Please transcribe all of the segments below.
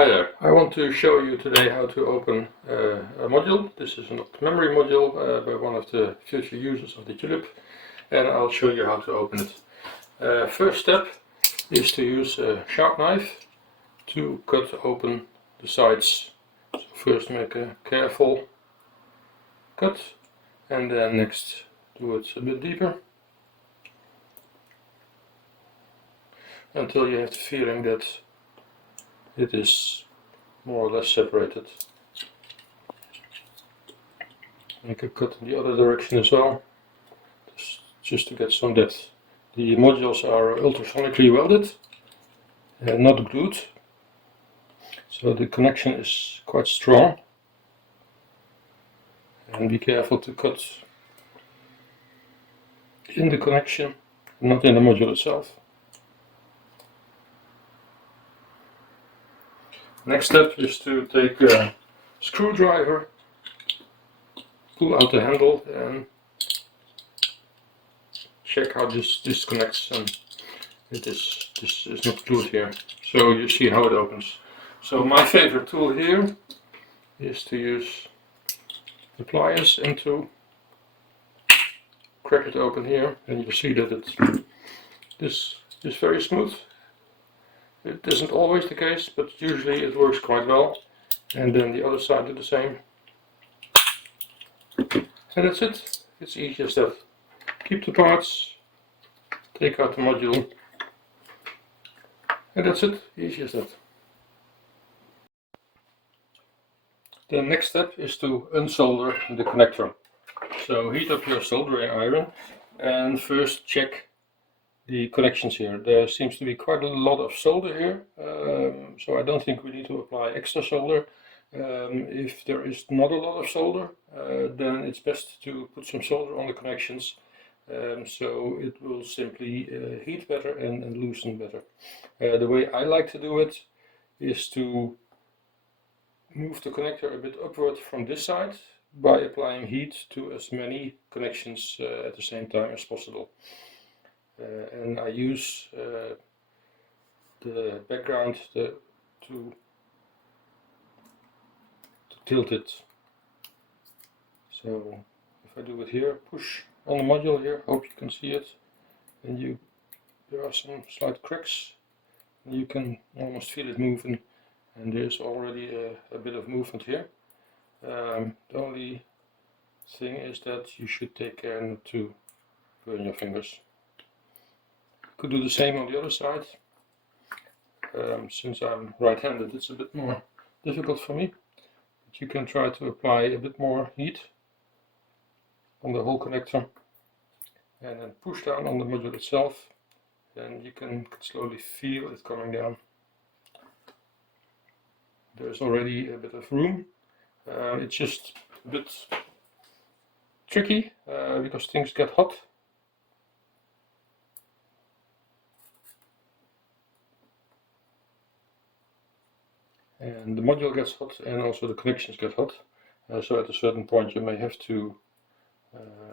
Hi there, I want to show you today how to open a module. This is a memory module by one of the future users of the TULIP, and I'll show you how to open it. First step is to use a sharp knife to cut open the sides. So first make a careful cut and then next do it a bit deeper until you have the feeling that it is more or less separated. Make a cut in the other direction as well, just to get some depth. The modules are ultrasonically welded and not glued, so the connection is quite strong. And be careful to cut in the connection, not in the module itself. Next step is to take a screwdriver, pull out the handle and check how this connects, and this is not glued here. So you see how it opens. So my favorite tool here is to use the pliers and to crack it open here, and you see that this is very smooth. It isn't always the case, but usually it works quite well. And then the other side do the same. And that's it. It's easy as that. Keep the parts, take out the module, and that's it. Easy as that. The next step is to unsolder the connector. So heat up your soldering iron and first check the connections here. There seems to be quite a lot of solder here, so I don't think we need to apply extra solder. If there is not a lot of solder, then it's best to put some solder on the connections, so it will simply heat better and loosen better. The way I like to do it is to move the connector a bit upward from this side by applying heat to as many connections at the same time as possible. And I use the background to tilt it. So if I do it here, push on the module here, hope you can see it, and there are some slight cracks, and you can almost feel it moving, and there's already a bit of movement here. The only thing is that you should take care not to burn your fingers. Could do the same on the other side. Since I'm right-handed, it's a bit more difficult for me, but you can try to apply a bit more heat on the whole connector and then push down on the module itself, and you can slowly feel it coming down. There's already a bit of room. It's just a bit tricky because things get hot. And the module gets hot and also the connections get hot. So at a certain point you may have to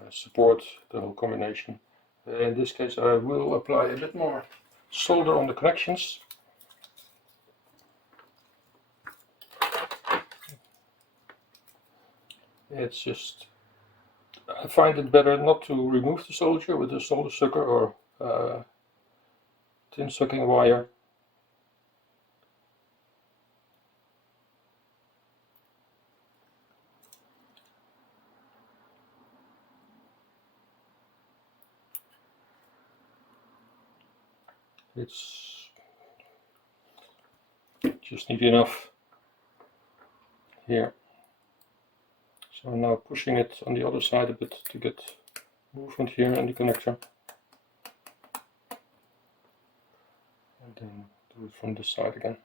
support the whole combination. In this case I will apply a bit more solder on the connections. It's just, I find it better not to remove the solder with a solder sucker or tin sucking wire. It's just need enough here. So I'm now pushing it on the other side a bit to get movement here in the connector. And then do it from this side again.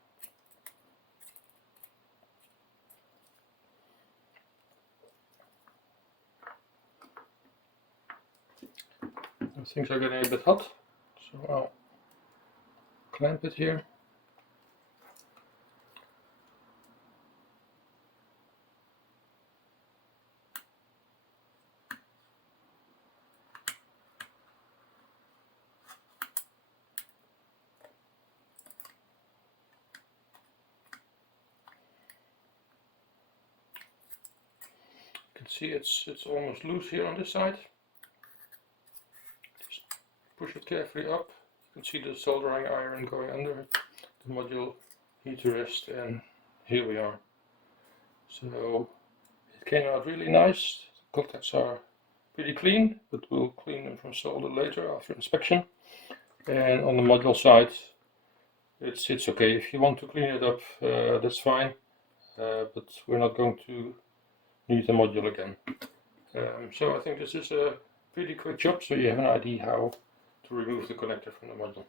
Things are getting a bit hot, so I'll clamp it here. can see it's almost loose here on this side. Just push it carefully up. You can see the soldering iron going under the module heater rest, and here we are. So it came out really nice. The contacts are pretty clean, but we'll clean them from solder later after inspection. And on the module side, it's okay. If you want to clean it up, that's fine, but we're not going to need the module again. So I think this is a pretty quick job, so you have an idea how to remove the connector from the module.